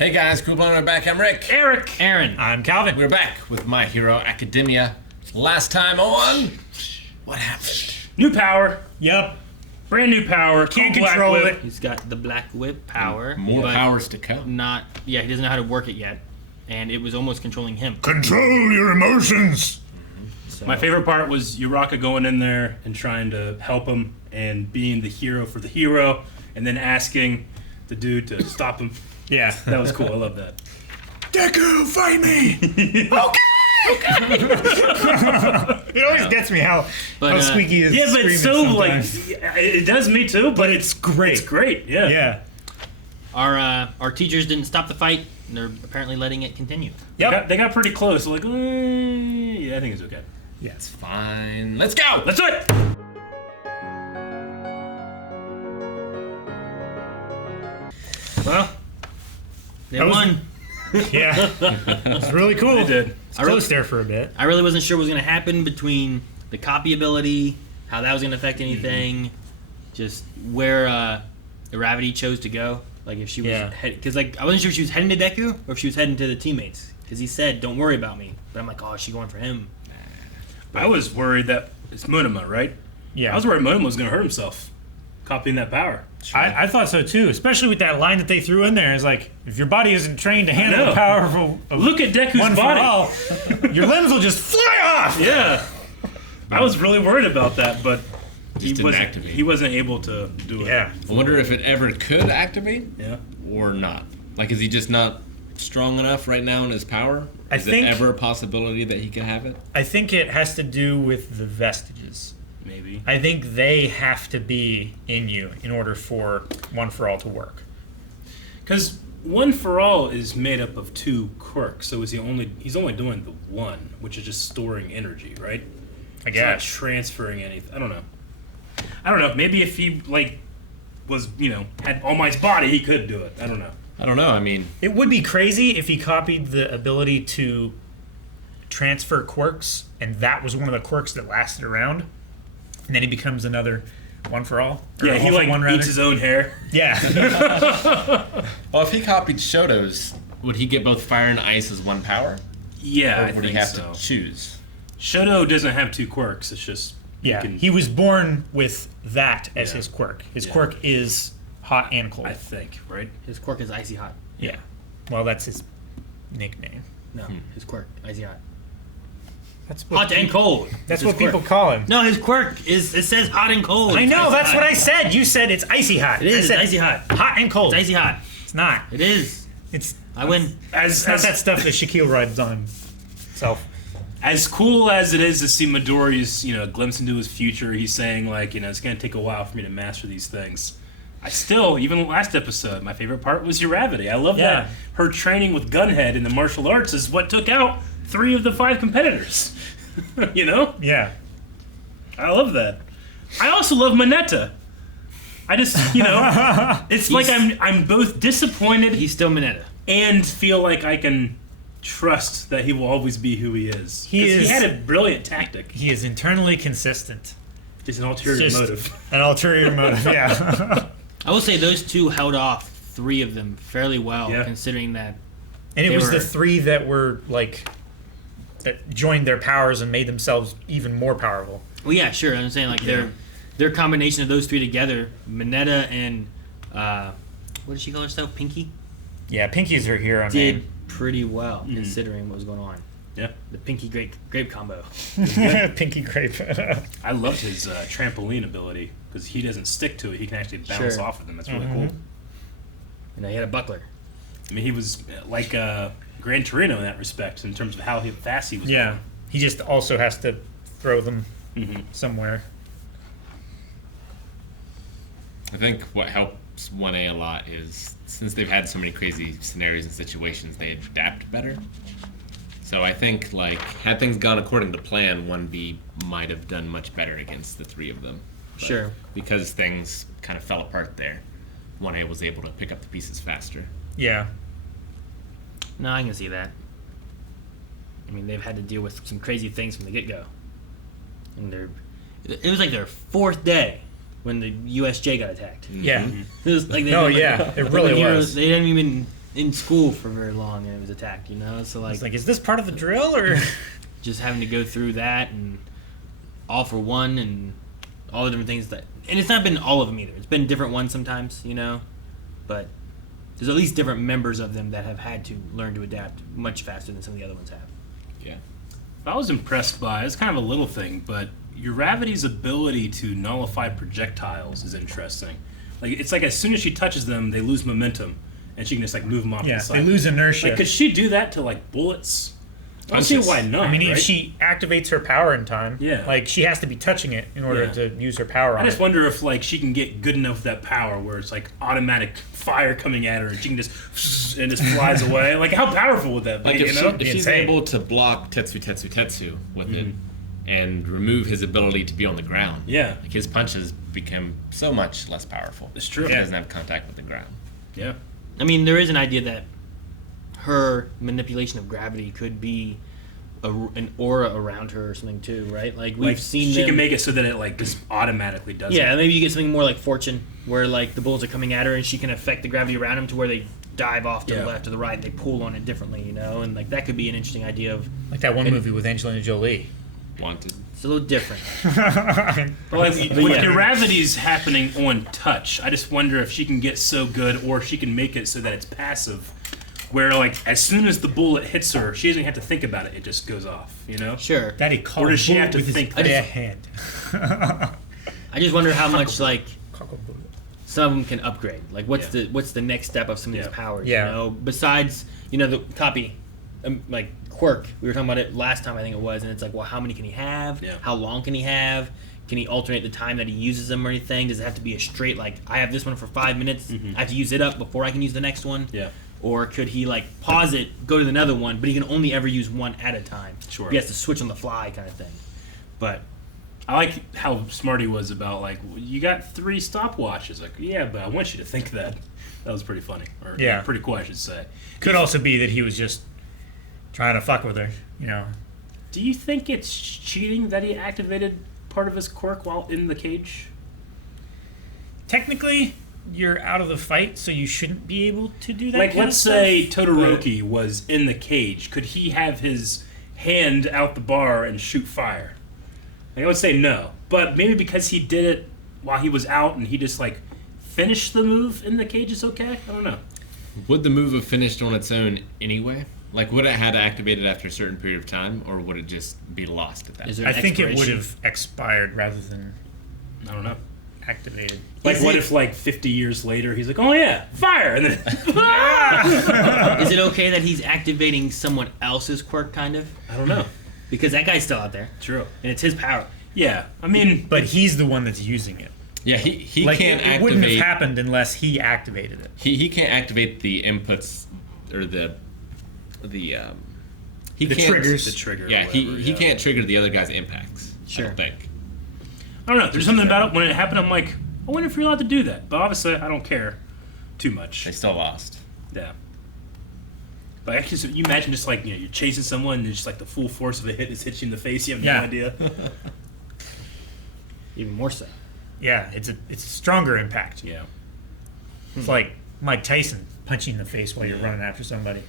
Hey guys, cool blowing back. I'm Rick. Eric. Aaron. I'm Calvin. We're back with My Hero Academia. Last time on, what happened? New power. Yep. Brand new power. Can't Black control Whip. it. He's got the Black Whip power. More but powers to come. he doesn't know how to work it yet. And it was almost controlling him. Control your emotions. So, My favorite part was Uraka going in there and trying to help him and being the hero for the hero and then asking the dude to stop him. Yeah. That was cool. I love that. Deku, fight me. Okay. It always gets me how squeaky is. Yeah, but screaming it's so sometimes. it does me too, but it's great. It's great. Yeah. Yeah. our teachers didn't stop the fight. And they're apparently letting it continue. Yep. They got pretty close. Like, yeah, I think it's okay. Yeah. It's fine. Let's go! Let's do it. Well, they That was- won. Yeah. It's really cool. They did. It's close there for a bit. I really wasn't sure what was going to happen between the copy ability, how that was going to affect anything, just where Gravity chose to go. Like if she was, because I wasn't sure if she was heading to Deku or if she was heading to the teammates. Because he said, "Don't worry about me," but I'm like, "Oh, is she going for him?" I was worried that it's Monoma, right? Yeah. I was worried Monoma was going to hurt himself copying that power. I thought so too, especially with that line that they threw in there. It's like, if your body isn't trained to handle the power of Look at Deku's one body. for all, your limbs will just fly off. Yeah. I was really worried about that, but Didn't activate. he wasn't able to do it. Yeah. I wonder if it ever could activate Yeah. or not. Like, is he just not strong enough right now in his power? Is think- it ever a possibility that he could have it? I think it has to do with the vestiges. Maybe. I think they have to be in you in order for One for All to work. Because One for All is made up of two quirks, so he's only doing the one, which is just storing energy, right? I It's not guess. transferring anything. I don't know. Maybe if he was had All Might's body, he could do it. I don't know. I don't know. I mean, It would be crazy if he copied the ability to transfer quirks, and that was one of the quirks that lasted around, and then he becomes another One for All. Or Yeah, he All for One, rather. eats his own hair. Yeah. well, if he copied Shoto's, would he get both fire and ice as one power? Yeah, I Or would he think have so. to choose? Shoto doesn't have two quirks. It's just Yeah. can- He was born with that as Yeah. his quirk. His Yeah. quirk is hot and cold. I think, right? His quirk is icy hot. Yeah. Well, that's his nickname. No, his quirk, icy hot. That's Hot and cold. That's his what people quirk. call him. No, his quirk is. It says hot and cold. I know. It's That's icy what hot. I said. You said it's icy hot. It is. I It's said icy hot. hot and cold. It's icy hot. It's not. It is. It's I win. As not that stuff that Shaquille rides on himself. as cool as it is to see Midori's, glimpse into his future, he's saying like, it's gonna take a while for me to master these things. I still, even last episode, my favorite part was Uravity. I love Yeah. that her training with Gunhead in the martial arts is what took out 3 of the 5 competitors. Yeah. I love that. I also love Marietta. I just, it's like I'm both disappointed He's still Mineta. and feel like I can trust that he will always be who he is. He 'Cause is- He had a brilliant tactic. He is internally consistent. Just an ulterior Just motive. An ulterior motive. Yeah. I will say those two held off 3 of them fairly well, Yeah. considering that. And it They was were- the 3 that were like that joined their powers and made themselves even more powerful. Well, yeah, sure. I'm saying like their combination of those 3 together, Mineta and what did she call herself? Pinky Yeah, Pinky's her hero did name. pretty well considering what was going on. Yeah. The Pinky grape combo. Pinky grape. I loved his trampoline ability because he doesn't stick to it. He can actually bounce Sure. off of them. That's really cool. And he had a buckler. I mean, he was like Gran Torino in that respect in terms of how fast he was. Yeah. He just also has to throw them Mhm. somewhere. I think what helps 1A a lot is since they've had so many crazy scenarios and situations, they adapt better. So I think, like, had things gone according to plan, 1B might have done much better against the 3 of them. But Sure. because things kind of fell apart there, 1A was able to pick up the pieces faster. Yeah. No, I can see that. I mean, they've had to deal with some crazy things from the get-go. And it was like their 4th day when the USJ got attacked. Yeah. It was like they No, didn't, yeah, it really when was. They didn't even in school for very long and it was attacked. You know, so It's like, is this part of the drill or? just having to go through that and all for one and all the different things that, and it's not been all of them either. It's been different ones sometimes, you know, but there's at least different members of them that have had to learn to adapt much faster than some of the other ones have. Yeah. I was impressed by, it's kind of a little thing, but Uravity's ability to nullify projectiles is interesting. Like, it's like as soon as she touches them, they lose momentum, and she can just like move them off to the side. They lose inertia. Like, could she do that to like bullets? I don't see why not. I mean, right? if she activates her power in time, Yeah. like she has to be touching it in order to use her power on I just it. wonder if like she can get good enough with that power where it's like automatic fire coming at her and she can just and just flies away. Like how powerful would that be? Like You know? if she's Insane. able to block Tetsu with it and remove his ability to be on the ground, Yeah. like his punches become so much less powerful. It's true. He doesn't have contact with the ground. Yeah. I mean, there is an idea that her manipulation of gravity could be an aura around her or something too, right? Like we've Like seen she them, can make it so that it like just automatically does yeah, it. maybe you get something more like Fortune, where like the bullets are coming at her and she can affect the gravity around them to where they dive off to the Yeah. left or the right. They pull on it differently, you know, and like that could be an interesting idea of. Like that one movie with Angelina Jolie. Wanted. It's a little different. But like But with yeah. gravity's happening on touch, I just wonder if she can get so good or she can make it so that it's passive. Where like as soon as the bullet hits her, she doesn't have to think about it; it just goes off. You know? Sure. Daddy called Or does she have to with his think bare that? hand. I just wonder how much like Cockle bullet. some of them can upgrade. Like what's Yeah. what's the next step of some of Yeah. these powers? Yeah. You know, besides the copy, like Quirk. We were talking about it last time, I think it was, and it's like, well, how many can he have? Yeah. How long can he have? Can he alternate the time that he uses them or anything? Does it have to be a straight like I have this one for 5 minutes, I have to use it up before I can use the next one? Yeah. Or could he like pause it, go to another one, but he can only ever use one at a time? Sure. He has to switch on the fly, kind of thing. But I like how smart he was about like you got 3 stopwatches. Like yeah, but I want you to think that. That was pretty funny, or Yeah. pretty cool, I should say. Could also be that he was just trying to fuck with her, you know. Do you think it's cheating that he activated part of his quirk while in the cage? Technically, you're out of the fight, so you shouldn't be able to do that. Like, kind of let's say stuff. Todoroki was in the cage. Could he have his hand out the bar and shoot fire? Like, I would say no. But maybe because he did it while he was out and he just, like, finished the move in the cage is okay? I don't know. Would the move have finished on its own anyway? Like, would it had to activate it after a certain period of time, or would it just be lost at that is point? there I an think it would expiration? have expired rather than I don't know. activated. Like, Is what it- if, like, 50 years later he's like, oh, yeah, fire! And then, Is it okay that he's activating someone else's quirk, kind of? I don't know. Because that guy's still out there, True. and it's his power. Yeah, I mean, But he's the one that's using it. Yeah, he Like can't it wouldn't have activate. happened unless he activated it. He can't activate the inputs or he The can't, triggers. the trigger. or Yeah, whatever, he can't trigger the other guy's impacts. Sure. I don't think. I don't know. There's something about it when it happened. I'm like, I wonder if you're allowed to do that. But obviously, I don't care too much. They still lost. Yeah. But actually, you imagine just like you're chasing someone and just like the full force of a hit just hits you in the face. You have no Yeah. idea. Even more so. Yeah, it's a stronger impact. Yeah. It's like Mike Tyson punching in the face while you're Yeah. running after somebody.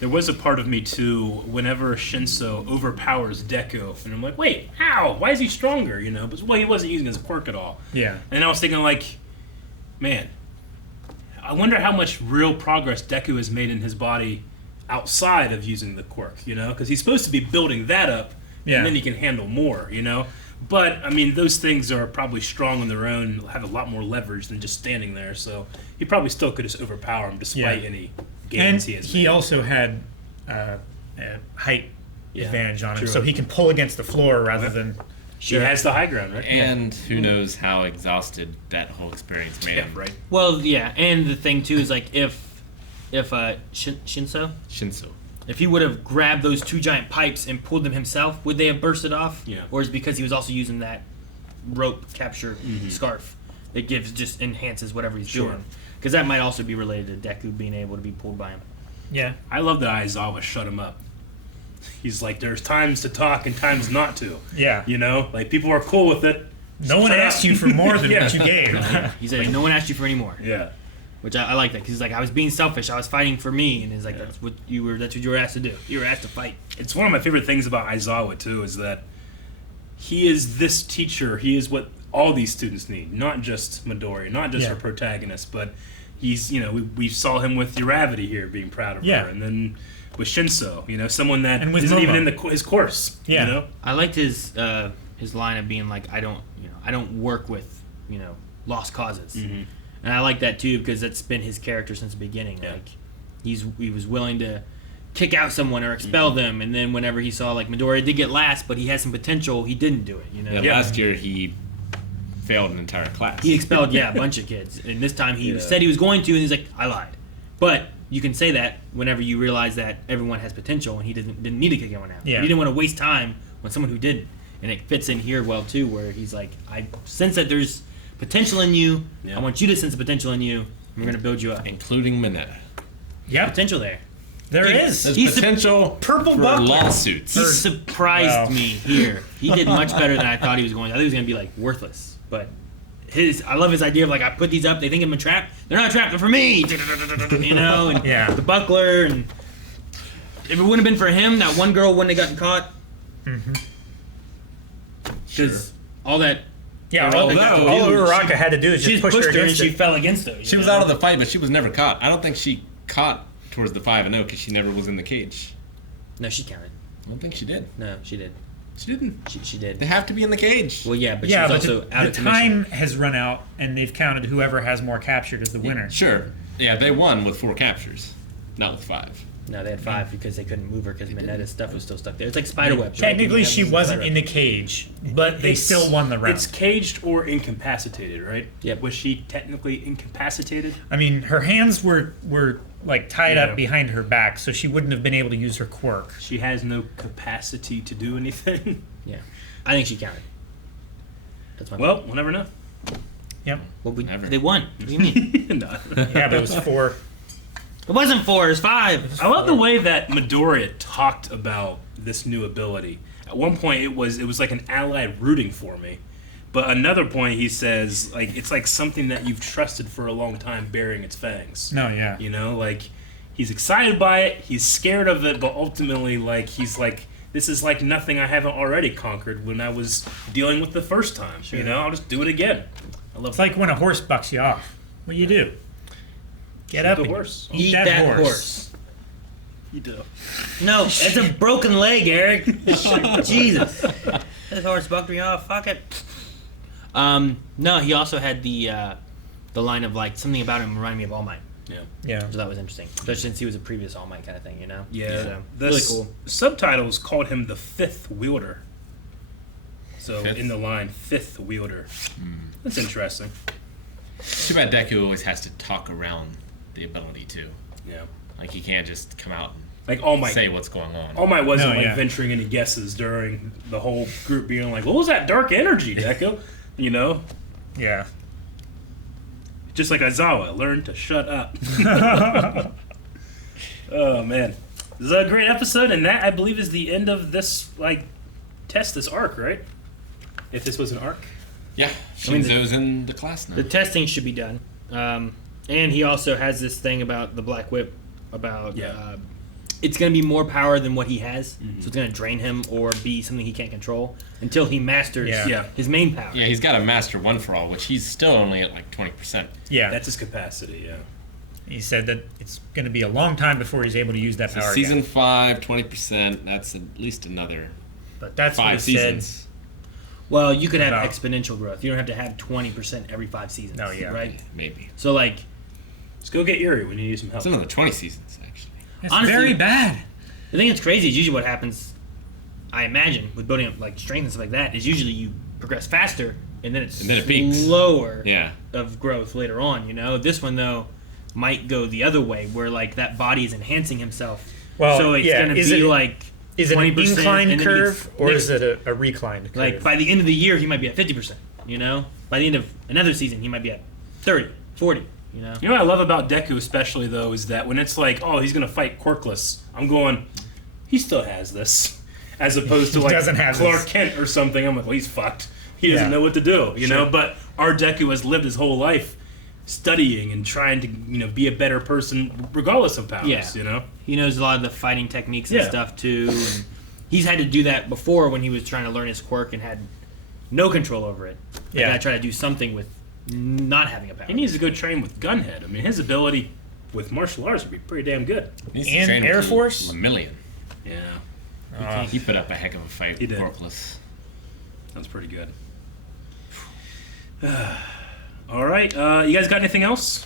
There was a part of me too whenever Shinso overpowers Deku, and I'm like, wait, how? Why is he stronger? You know, but well, he wasn't using his quirk at all. Yeah. And I was thinking like, man, I wonder how much real progress Deku has made in his body outside of using the quirk, you know? Because he's supposed to be building that up, Yeah. and then he can handle more, you know? But, I mean, those things are probably strong on their own, have a lot more leverage than just standing there, so he probably still could just overpower him despite Yeah. any And gains he has he made. also had a height Yeah, advantage on him, true. so he can pull against the floor rather than. He has the high ground, right? And who knows how exhausted that whole experience made Yeah, him. right. Well, yeah, and the thing too is like if Shinso, Shinso. if he would have grabbed those 2 giant pipes and pulled them himself, would they have bursted off? Yeah. Or is it because he was also using that rope capture scarf that just enhances whatever he's Sure. doing? Because that might also be related to Deku being able to be pulled by him. Yeah. I love that Izawa shut him up. He's like, there's times to talk and times not to. Yeah. You know? Like, people are cool with it. No one Shut asked up. you for more than Yeah. what you gave. He said, "No one asked you for any more." Yeah. which I like that because he's like, I was being selfish, I was fighting for me, and he's like, that's what you were asked to do. You were asked to fight. It's one of my favorite things about Izawa too, is that he is this teacher. He is what all these students need, not just Midori, not just her protagonist, but he's, we saw him with Uravity here, being proud of her, and then with Shinso, someone that isn't even in his course. I liked his line of being like, I don't work with lost causes, and I like that too because that's been his character since the beginning. Like he was willing to kick out someone or expel them, and then whenever he saw like Midori did get last, but he had some potential, he didn't do it. Last year he failed an entire class. He expelled a bunch of kids, and this time he said he was going to, and he's like, I lied. But you can say that whenever you realize that everyone has potential, and he didn't need to kick anyone out. Yeah. He didn't want to waste time on someone who didn't, and it fits in here well too, where he's like, I sense that there's potential in you. I want you to sense the potential in you. And we're gonna build you up, including Mineta. Yeah, potential there. There is. There's potential purple for bucket. lawsuits. He surprised me here. He did much better than I thought he was going to. I thought he was going to be like worthless. But I love his idea of like, I put these up, they think I'm a trap. They're not a trap, they're for me. And the buckler, and if it wouldn't have been for him, that one girl wouldn't have gotten caught. Because all that. Yeah, all Uraraka had to do is just push her her and against she it. fell against her. She was out of the fight, but she was never caught. I don't think she caught towards the 5-0 because she never was in the cage. No, she counted. I don't think she did. No, she did. She didn't. She did. They have to be in the cage. Well, yeah, but she was also out of commission. The time has run out, and they've counted whoever has more captured as the winner. Sure. Yeah, they won with 4 captures, not with 5. No, they had 5 because they couldn't move her because Minetta's stuff was still stuck there. It's like spiderwebs. Technically, she wasn't in the cage, but they still won the round. It's caged or incapacitated, right? Yep. Was she technically incapacitated? I mean, her hands were like tied up behind her back, so she wouldn't have been able to use her quirk. She has no capacity to do anything. Yeah, I think she counted. That's my Well, we'll never know. Yep. Well, Never. they won. What do you mean? No. Yeah, but it was 4. It wasn't 4. It was 5. I love the way that Midoriya talked about this new ability. At one point, it was like an ally rooting for me, but another point he says like it's like something that you've trusted for a long time bearing its fangs. No, yeah. Like he's excited by it, he's scared of it, but ultimately like he's like, this is like nothing I haven't already conquered when I was dealing with the first time. Sure. I'll just do it again. I love It's like when a horse bucks you off. What do you do? Get up the and horse. eat that horse. You do. No, it's a broken leg, Eric. Jesus. This horse bucked me off. Fuck it. No, he also had the line of like something about him reminding me of All Might. Yeah. So that was interesting, especially since he was a previous All Might kind of thing, Yeah. So, The really cool. Subtitles called him the 5th wielder. So Fifth? in the line, 5th wielder. That's interesting. Too bad Deku always has to talk around the ability too. Yeah. Like he can't just come out and Like All Might. say what's going on. All Might wasn't No, yeah. venturing any guesses during the whole group being like, what was that dark energy, Deku? Yeah. Just like Izawa, learn to shut up. Oh, man. This is a great episode, and that, I believe, is the end of this, this arc, right? If this was an arc. Yeah, I mean, Shinzo's in the class now. The testing should be done. And he also has this thing about the Black Whip, about it's going to be more power than what he has, so it's going to drain him or be something he can't control until he masters his main power. Yeah, he's got to master One for All, which he's still only at like 20%. Yeah. That's his capacity, yeah. He said that it's going to be a long time before he's able to use that So power season again. 5, 20%. That's at least another But that's what 5 he seasons. said. Well, you could have About- exponential growth. You don't have to have 20% every 5 seasons. Oh, yeah. Right? Maybe. So, like, Let's go get Yuri. We need some help. It's another 20 seasons, actually. It's Honestly- very bad. the thing that's crazy is usually what happens, I imagine, with building up, like, strength and stuff like that, is usually you progress faster, and then it's it peaks. slower Yeah. of growth later on, This one, though, might go the other way, where, like, that body is enhancing himself. Well, so it's yeah, going to is be, it- like, Is it an 20%, inclined and then curve he or gets- is it a reclined curve? Like, by the end of the year, he might be at 50%, By the end of another season, he might be at 30, 40, You know what I love about Deku especially, though, is that when it's like, oh, he's going to fight Quirkless, I'm going, he still has this. As opposed to, like, doesn't have Clark this. Kent or something. I'm like, well, he's fucked. He doesn't Yeah. know what to do, Sure. But our Deku has lived his whole life studying and trying to be a better person regardless of powers. Yeah. He knows a lot of the fighting techniques and Yeah. stuff too. And he's had to do that before when he was trying to learn his quirk and had no control over it. Like, Yeah. I try to do something with not having a power. He needs to go train with Gunhead. I mean, his ability with martial arts would be pretty damn good. He needs to And train Air with Force? Lemillion. Yeah, He put up a heck of a fight He with did. Corkless. that's pretty good. All right, you guys got anything else?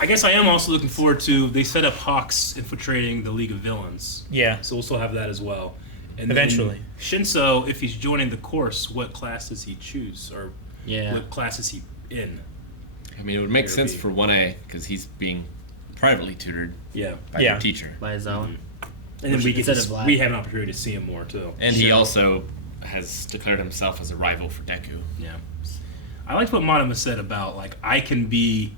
I guess I am also looking forward to, they set up Hawks infiltrating the League of Villains. Yeah. So we'll still have that as well. And Eventually. then Shinso, if he's joining the course, what class does he choose? Or Yeah. what class is he in? I mean, it would make There sense be- for 1A because he's being privately tutored Yeah. by Yeah. the teacher. By Izawa. And then we, get Instead to, of Vlad. we have an opportunity to see him more, too. And he also has declared himself as a rival for Deku. Yeah. I liked what Monoma said about, like, I can be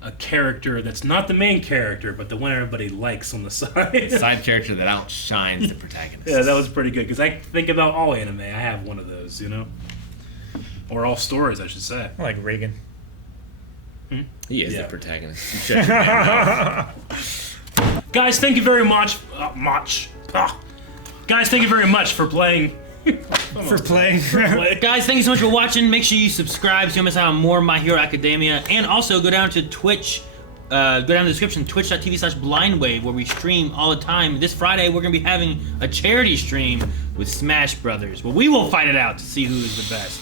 a character that's not the main character, but the one everybody likes on the side. Side character that outshines the protagonist. Yeah, that was pretty good, because I think about all anime. I have one of those, Or all stories, I should say. I like Reagan. He is Yeah. the protagonist. You shut your damn mouth. Guys, thank you very much. Guys, thank you very much for playing. For playing. Guys, thank you so much for watching. Make sure you subscribe so you don't miss out on more My Hero Academia. And also go down to Twitch. Go down in the description, twitch.tv/blindwave, where we stream all the time. This Friday, we're going to be having a charity stream with Smash Brothers, where we will fight it out to see who is the best.